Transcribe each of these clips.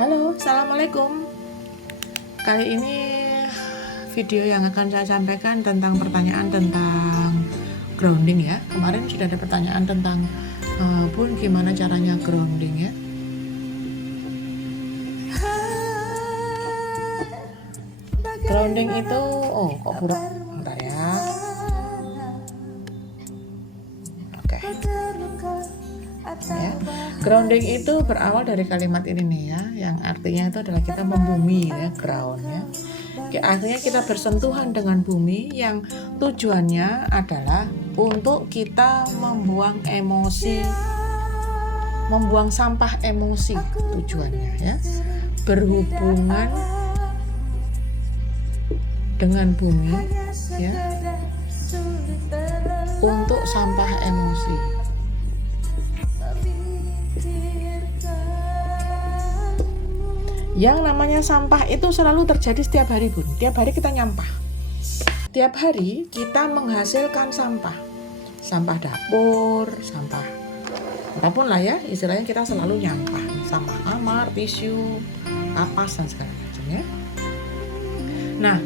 Halo, assalamualaikum. Kali ini video yang akan saya sampaikan tentang pertanyaan tentang grounding ya. Kemarin sudah ada pertanyaan tentang Bun, gimana caranya grounding ya. Grounding itu, kok buruk? Bentar ya. Oke. Ya. Grounding itu berawal dari kalimat ini nih ya, yang artinya itu adalah kita membumi ya, ground ya. Artinya kita bersentuhan dengan bumi, yang tujuannya adalah untuk kita membuang emosi, membuang sampah emosi, tujuannya ya, berhubungan dengan bumi ya, untuk sampah emosi. Yang namanya sampah itu selalu terjadi setiap hari, Bun. Tiap hari kita nyampah. Tiap hari kita menghasilkan sampah. Sampah dapur, sampah apapun lah ya, istilahnya kita selalu nyampah. Sampah kamar, tisu, kapas dan segala macam ya. Nah,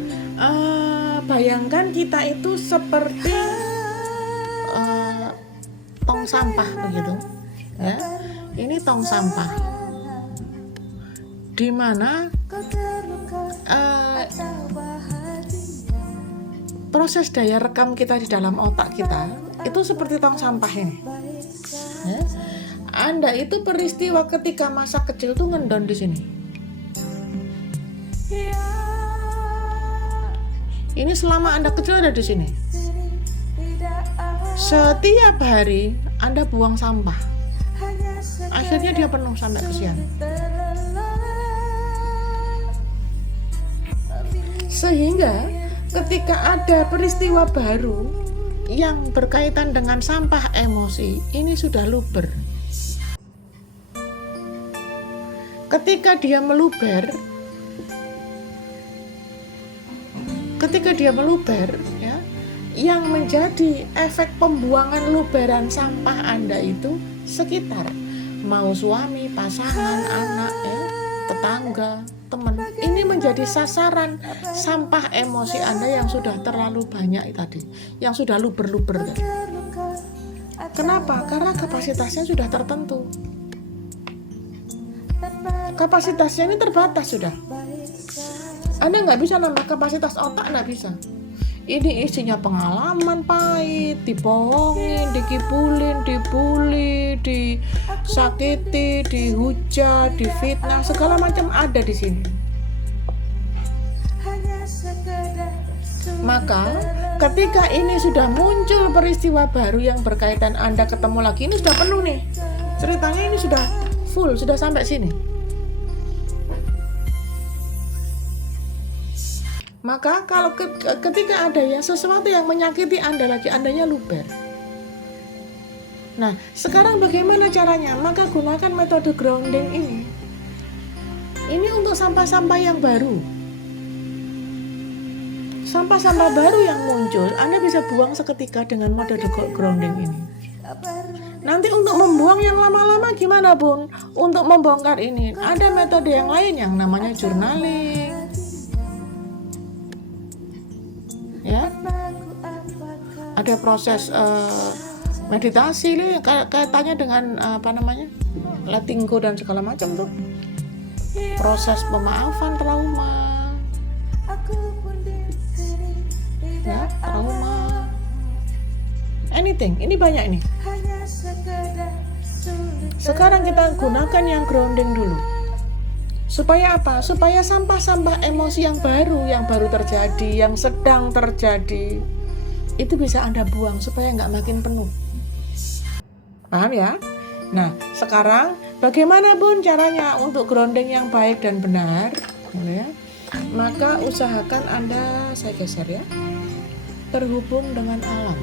bayangkan kita itu seperti tong sampah begitu ya. Ini tong sampah, di mana proses daya rekam kita di dalam otak kita itu seperti tong sampah ini ya. Anda itu peristiwa ketika masa kecil tuh ngendon di sini. Ini selama Anda kecil ada di sini. Setiap hari Anda buang sampah, akhirnya dia penuh sampai kesian. Sehingga ketika ada peristiwa baru yang berkaitan dengan sampah emosi, ini sudah luber. Ketika dia meluber ya, yang menjadi efek pembuangan luberan sampah Anda itu sekitar mau suami, pasangan, anak ya, tetangga, teman, ini menjadi sasaran sampah emosi Anda yang sudah terlalu banyak tadi, yang sudah luber-luber tadi. Kenapa? Karena kapasitasnya sudah tertentu. Kapasitasnya ini terbatas sudah. Anda nggak bisa nambah kapasitas otak, nggak bisa. Ini isinya pengalaman pahit, dibohongin, dikibulin, dibully, disakiti, dihujat, difitnah, segala macam ada di sini. Maka ketika ini sudah muncul peristiwa baru yang berkaitan, Anda ketemu lagi, ini sudah penuh nih. Ceritanya ini sudah full, sudah sampai sini. Maka kalau ketika ada yang sesuatu yang menyakiti Anda lagi, Andanya luber. Nah, sekarang bagaimana caranya? Maka gunakan metode grounding ini. Ini untuk sampah-sampah yang baru. Sampah-sampah baru yang muncul, Anda bisa buang seketika dengan metode grounding ini. Nanti untuk membuang yang lama-lama gimana, Bun? Untuk membongkar ini, ada metode yang lain yang namanya journaling. Ya, ada proses meditasi nih, kaitannya dengan letting go dan segala macam tuh, proses pemaafan trauma ya, trauma anything, ini banyak ini. Sekarang kita gunakan yang grounding dulu. Supaya apa? Supaya sampah-sampah emosi yang baru terjadi, yang sedang terjadi, itu bisa Anda buang supaya nggak makin penuh. Paham ya? Nah, sekarang bagaimana, Bun, caranya untuk grounding yang baik dan benar? Ya. Maka usahakan Anda, saya geser ya, terhubung dengan alam.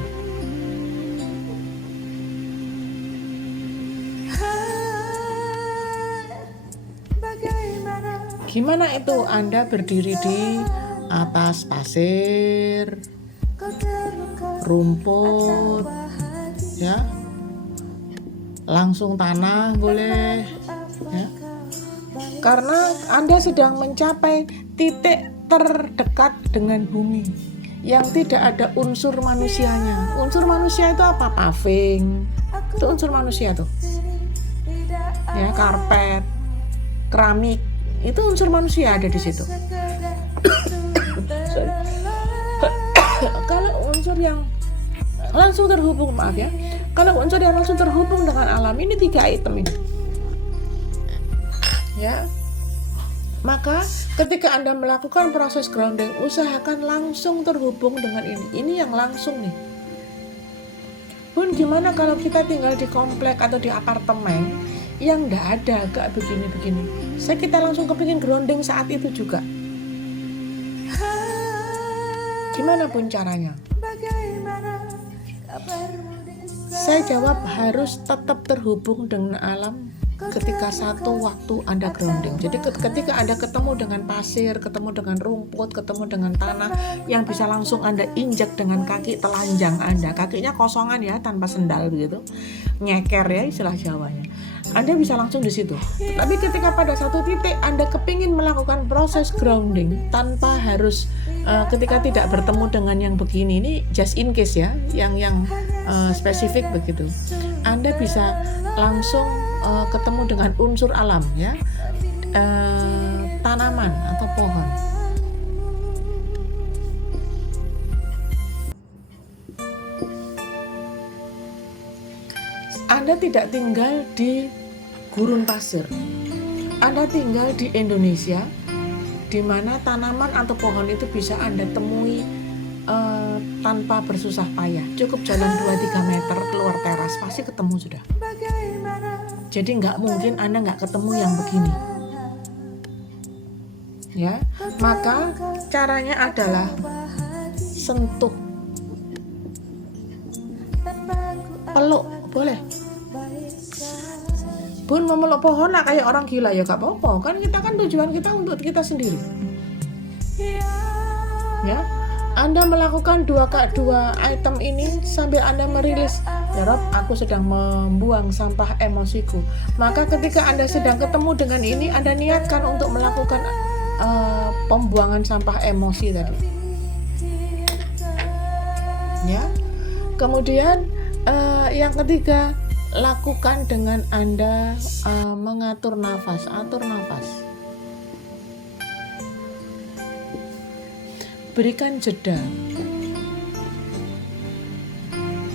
Gimana itu? Anda berdiri di atas pasir, rumput, ya, langsung tanah boleh, ya. Karena Anda sedang mencapai titik terdekat dengan bumi yang tidak ada unsur manusianya. Unsur manusia itu apa? Paving. Itu unsur manusia tuh. Ya, karpet, keramik, itu unsur manusia ada di situ. Kalau unsur yang langsung terhubung, kalau unsur yang langsung terhubung dengan alam, ini 3 item ini. Ya. Maka ketika Anda melakukan proses grounding, usahakan langsung terhubung dengan ini. Ini yang langsung nih. Bun, gimana kalau kita tinggal di komplek atau di apartemen yang enggak ada kayak begini-begini? Kita langsung kepingin grounding saat itu juga. Gimana pun caranya? Saya jawab harus tetap terhubung dengan alam ketika satu waktu Anda grounding. Jadi ketika Anda ketemu dengan pasir, ketemu dengan rumput, ketemu dengan tanah yang bisa langsung Anda injak dengan kaki telanjang Anda, kakinya kosongan ya, tanpa sendal begitu, nyeker ya istilah Jawanya, Anda bisa langsung di situ. Tapi ketika pada satu titik Anda kepingin melakukan proses grounding tanpa harus ketika tidak bertemu dengan yang begini, ini just in case ya, yang spesifik begitu, Anda bisa langsung ketemu dengan unsur alam ya, tanaman atau pohon. Anda tidak tinggal di gurun pasir, Anda tinggal di Indonesia, di mana tanaman atau pohon itu bisa Anda temui tanpa bersusah payah. Cukup jalan 2-3 meter keluar teras pasti ketemu sudah. Jadi nggak mungkin Anda nggak ketemu yang begini. Ya, maka caranya adalah sentuh, peluk, boleh. Bun, memeluk pohon lah kayak orang gila ya, gak apa-apa. Kan kita kan tujuan kita untuk kita sendiri. Ya, Anda melakukan 2 item ini sambil Anda merilis, ya Rob, aku sedang membuang sampah emosiku. Maka ketika Anda sedang ketemu dengan ini, Anda niatkan untuk melakukan pembuangan sampah emosi tadi. Ya. Kemudian yang ketiga, lakukan dengan Anda mengatur nafas, atur nafas. Berikan jeda.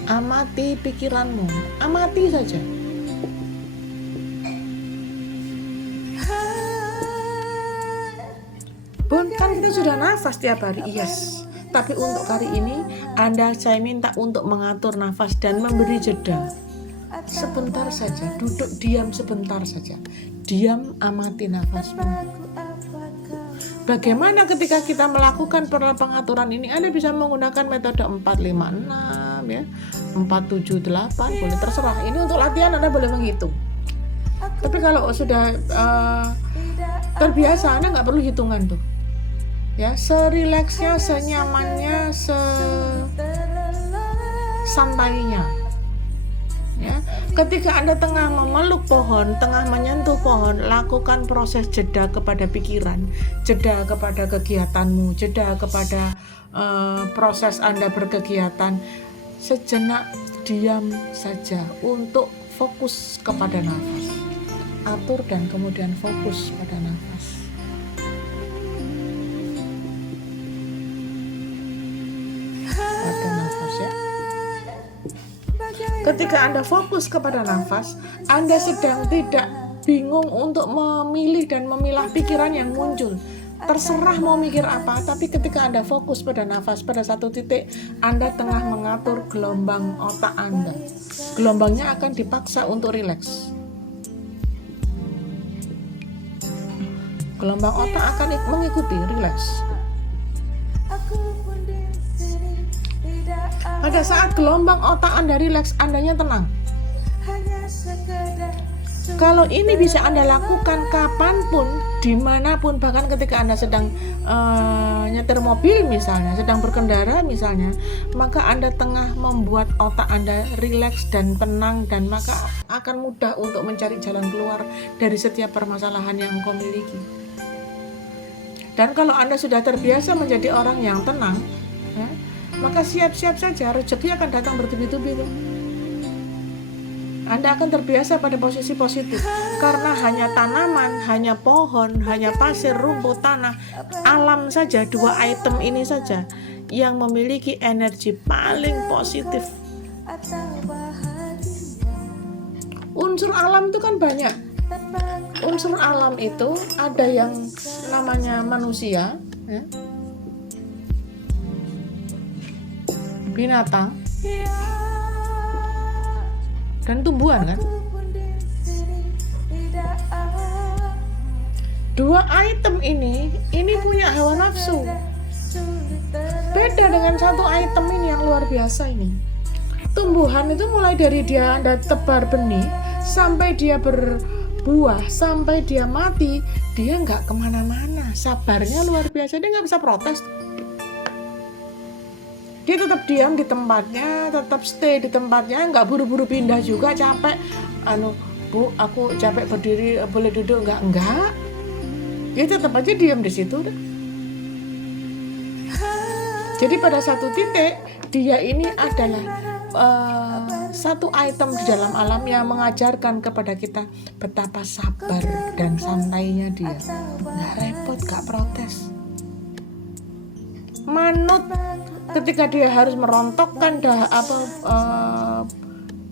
Amati pikiranmu, amati saja. Bun, kan kita sudah nafas tiap hari, yes. Tapi untuk kali ini, saya minta untuk mengatur nafas dan memberi jeda. Sebentar saja, duduk diam sebentar saja. Diam, amati nafasmu. Bagaimana ketika kita melakukan pengaturan ini? Anda bisa menggunakan metode 456 ya, 478, boleh terserah. Ini untuk latihan Anda boleh menghitung. Tapi kalau sudah terbiasa, Anda nggak perlu hitungan tuh. Ya, serileksnya, senyamannya, santainya. Ya, ketika Anda tengah memeluk pohon, tengah menyentuh pohon, lakukan proses jeda kepada pikiran, jeda kepada kegiatanmu, jeda kepada proses Anda berkegiatan. Sejenak diam saja untuk fokus kepada nafas. Atur dan kemudian fokus pada nafas. Pada nafas ya. Ketika Anda fokus kepada nafas, Anda sedang tidak bingung untuk memilih dan memilah pikiran yang muncul. Terserah mau mikir apa, tapi ketika Anda fokus pada nafas, pada satu titik, Anda tengah mengatur gelombang otak Anda. Gelombangnya akan dipaksa untuk rileks. Gelombang otak akan mengikuti rileks. Pada saat gelombang otak Anda rileks, Andanya tenang. Kalau ini bisa Anda lakukan kapanpun, dimanapun, bahkan ketika Anda sedang nyetir mobil misalnya, sedang berkendara misalnya, maka Anda tengah membuat otak Anda rileks dan tenang, dan maka akan mudah untuk mencari jalan keluar dari setiap permasalahan yang Engkau miliki. Dan kalau Anda sudah terbiasa menjadi orang yang tenang, maka siap-siap saja rezeki akan datang bertubi-tubi. Anda akan terbiasa pada posisi positif, karena hanya tanaman, hanya pohon, hanya pasir, rumput, tanah, alam saja, 2 item ini saja yang memiliki energi paling positif. Unsur alam itu kan banyak. Unsur alam itu ada yang namanya manusia, binatang, dan tumbuhan kan. 2 item ini punya hawa nafsu. Beda dengan 1 item ini yang luar biasa ini. Tumbuhan itu mulai dari dia Anda tebar benih sampai dia berbuah, sampai dia mati, dia nggak kemana-mana. Sabarnya luar biasa, dia nggak bisa protes. Dia tetap diam di tempatnya, tetap stay di tempatnya, nggak buru-buru pindah juga, capek. Bu, aku capek berdiri, boleh duduk enggak? Dia tetap aja diam di situ. Jadi pada satu titik, dia ini adalah satu item di dalam alam yang mengajarkan kepada kita betapa sabar dan santainya dia. Nggak repot, nggak protes. Manut ketika dia harus merontokkan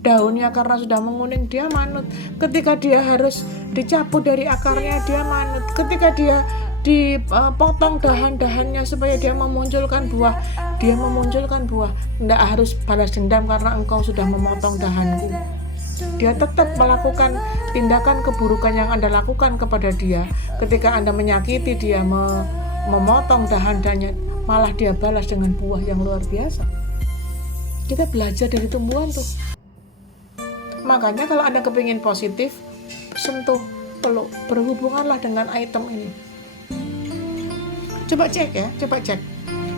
daunnya karena sudah menguning, dia manut. Ketika dia harus dicabut dari akarnya, dia manut. Ketika dia dipotong dahan-dahannya supaya dia memunculkan buah, dia memunculkan buah. Tidak harus balas dendam karena engkau sudah memotong dahanku. Dia tetap melakukan tindakan keburukan yang Anda lakukan kepada dia. Ketika Anda menyakiti dia, memotong dahan-dahannya, malah dia balas dengan buah yang luar biasa. Kita belajar dari tumbuhan tuh. Makanya kalau Anda kepingin positif, sentuh, peluk, berhubunganlah dengan item ini. Coba cek ya, coba cek.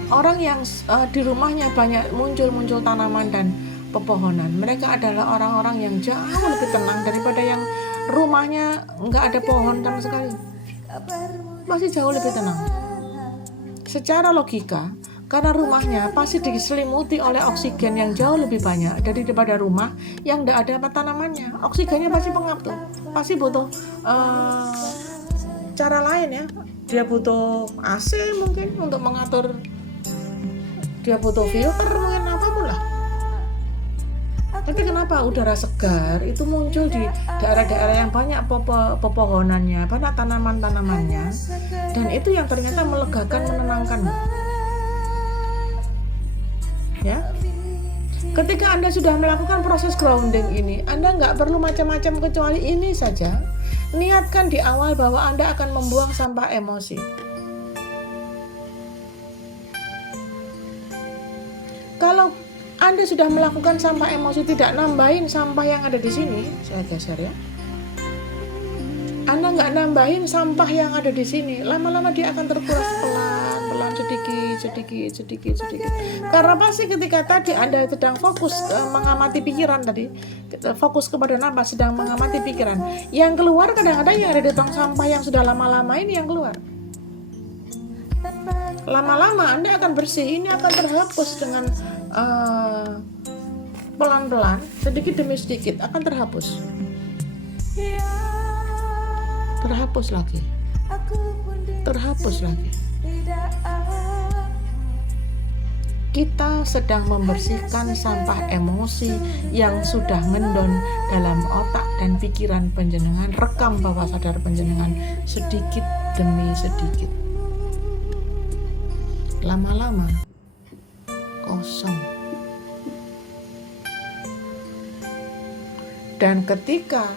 Orang yang di rumahnya banyak muncul tanaman dan pepohonan, mereka adalah orang-orang yang jauh lebih tenang daripada yang rumahnya nggak ada pohon sama sekali. Masih jauh lebih tenang. Secara logika, karena rumahnya pasti diselimuti oleh oksigen yang jauh lebih banyak daripada rumah yang tidak ada tanamannya. Oksigennya pasti pengap tuh, pasti butuh cara lain ya. Dia butuh AC mungkin untuk mengatur, dia butuh filter mungkin, apapun lah. Tapi kenapa udara segar itu muncul di daerah-daerah yang banyak pepohonannya, banyak tanaman-tanamannya, dan itu yang ternyata melegakan, menenangkan. Ya, ketika Anda sudah melakukan proses grounding ini, Anda nggak perlu macam-macam kecuali ini saja. Niatkan di awal bahwa Anda akan membuang sampah emosi. Kalau Anda sudah melakukan sampah emosi, tidak nambahin sampah yang ada di sini, saya geser ya. Anda nggak nambahin sampah yang ada di sini, lama-lama dia akan terkuras pelan-pelan, sedikit. Karena pasti ketika tadi Anda sedang fokus mengamati pikiran tadi, fokus kepada napas, sedang mengamati pikiran, yang keluar kadang-kadang yang ada di tong sampah yang sudah lama-lama ini yang keluar. Lama-lama Anda akan bersih, ini akan terhapus dengan pelan-pelan, sedikit demi sedikit akan terhapus. Terhapus lagi. Kita sedang membersihkan sampah emosi yang sudah ngendon dalam otak dan pikiran panjenengan, rekam bawah sadar panjenengan sedikit demi sedikit. Lama-lama kosong. Dan ketika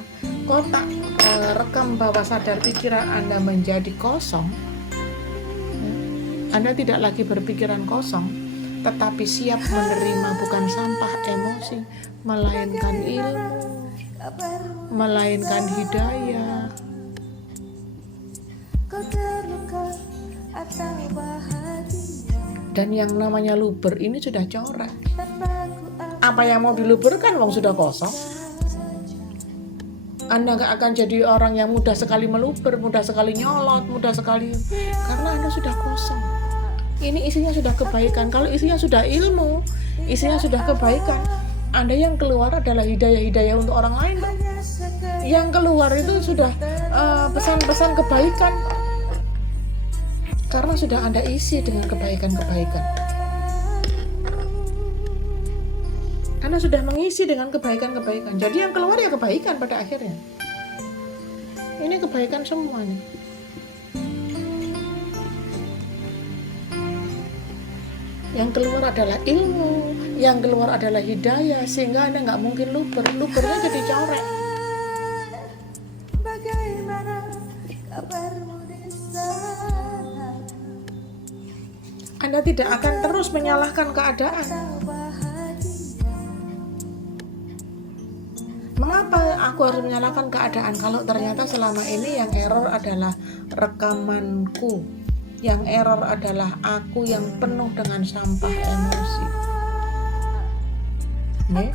kotak rekam bawah sadar pikiran Anda menjadi kosong, Anda tidak lagi berpikiran kosong, tetapi siap menerima bukan sampah emosi, melainkan ilmu, melainkan hidayah. Dan yang namanya luber ini sudah coret. Apa yang mau diluberkan, wong sudah kosong. Anda gak akan jadi orang yang mudah sekali meluber, mudah sekali nyolot, mudah sekali, karena Anda sudah kosong. Ini isinya sudah kebaikan. Kalau isinya sudah ilmu, isinya sudah kebaikan, Anda yang keluar adalah hidayah-hidayah untuk orang lain. Yang keluar itu sudah pesan-pesan kebaikan, karena sudah Anda isi dengan kebaikan-kebaikan. Anda sudah mengisi dengan kebaikan-kebaikan. Jadi yang keluar ya kebaikan pada akhirnya. Ini kebaikan semua nih. Yang keluar adalah ilmu, yang keluar adalah hidayah, sehingga Anda nggak mungkin luber. Lubernya jadi corek. Anda tidak akan terus menyalahkan keadaan. Mengapa aku harus menyalahkan keadaan kalau ternyata selama ini yang error adalah rekamanku, yang error adalah aku yang penuh dengan sampah emosi. Nih.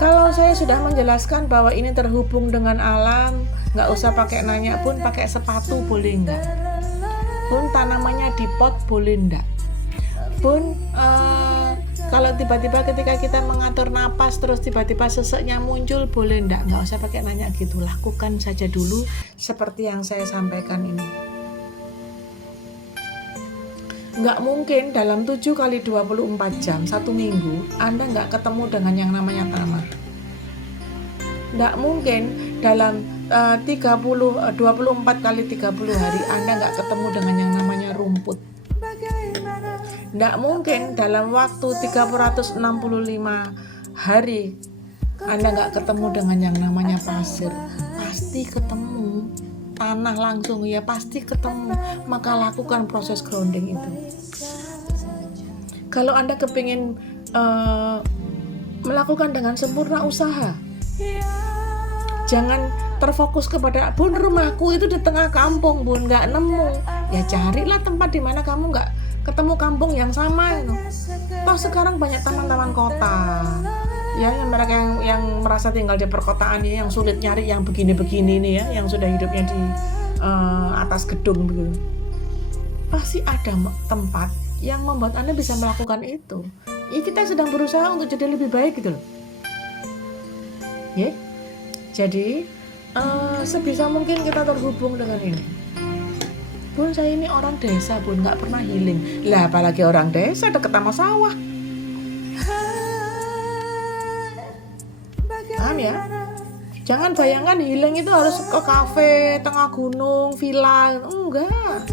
Kalau saya sudah menjelaskan bahwa ini terhubung dengan alam, nggak usah pakai nanya pun, pakai sepatu boleh nggak? Pun tanamannya di pot boleh nggak? Pun kalau tiba-tiba ketika kita mengatur napas terus tiba-tiba seseknya muncul, boleh nggak? Nggak usah pakai nanya gitu, lakukan saja dulu seperti yang saya sampaikan ini. Nggak mungkin dalam 7 kali 24 jam, 1 minggu, Anda nggak ketemu dengan yang namanya tanah. Nggak mungkin dalam 24 kali 30 hari, Anda nggak ketemu dengan yang namanya rumput. Nggak mungkin dalam waktu 365 hari Anda nggak ketemu dengan yang namanya pasir. Pasti ketemu. Tanah langsung ya pasti ketemu. Maka lakukan proses grounding itu. Kalau Anda kepingin melakukan dengan sempurna usaha, jangan terfokus kepada bun rumahku itu di tengah kampung, bun nggak nemu. Ya carilah tempat di mana kamu nggak ketemu kampung yang sama itu. Toh sekarang banyak teman-teman kota ya, yang mereka yang merasa tinggal di perkotaan ini, yang sulit nyari yang begini-begini nih ya, yang sudah hidupnya di atas gedung begitu. Pasti ada tempat yang membuat Anda bisa melakukan itu. Ya, kita sedang berusaha untuk jadi lebih baik gitu loh. Ya. Jadi sebisa mungkin kita terhubung dengan ini. Bun, saya ini orang desa, bun, nggak pernah healing. Lah apalagi orang desa deket sama sawah. Paham ya? Jangan bayangkan healing itu harus ke kafe, tengah gunung, villa. Enggak.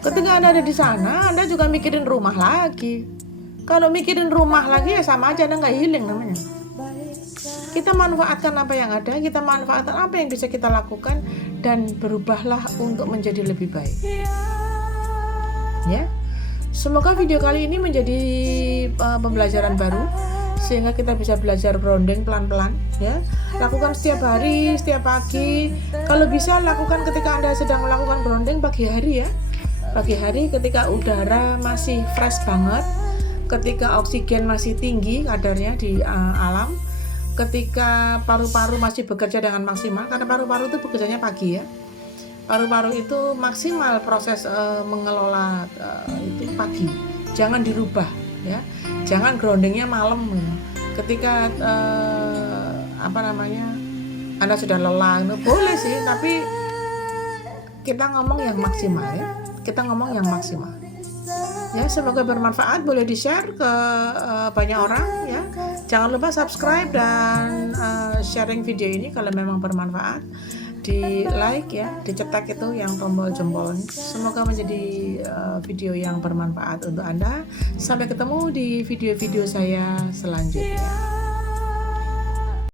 Ketika Anda ada di sana, Anda juga mikirin rumah lagi. Kalau mikirin rumah lagi ya sama aja Anda nggak healing namanya. Kita manfaatkan apa yang ada, kita manfaatkan apa yang bisa kita lakukan, dan berubahlah untuk menjadi lebih baik. Ya, semoga video kali ini menjadi pembelajaran baru sehingga kita bisa belajar grounding pelan-pelan. Ya, lakukan setiap hari, setiap pagi. Kalau bisa lakukan ketika Anda sedang melakukan grounding pagi hari ya. Pagi hari ketika udara masih fresh banget, ketika oksigen masih tinggi kadarnya di alam. Ketika paru-paru masih bekerja dengan maksimal, karena paru-paru itu bekerjanya pagi ya. Paru-paru itu maksimal proses mengelola itu pagi. Jangan dirubah ya. Jangan groundingnya malam. Ya. Ketika Anda sudah lelah, boleh sih, tapi kita ngomong yang maksimal ya. Kita ngomong yang maksimal. Ya, semoga bermanfaat, boleh di-share ke banyak orang ya. Jangan lupa subscribe dan sharing video ini kalau memang bermanfaat. Di like ya, dicetak itu yang tombol jempolnya. Semoga menjadi video yang bermanfaat untuk Anda. Sampai ketemu di video-video saya selanjutnya.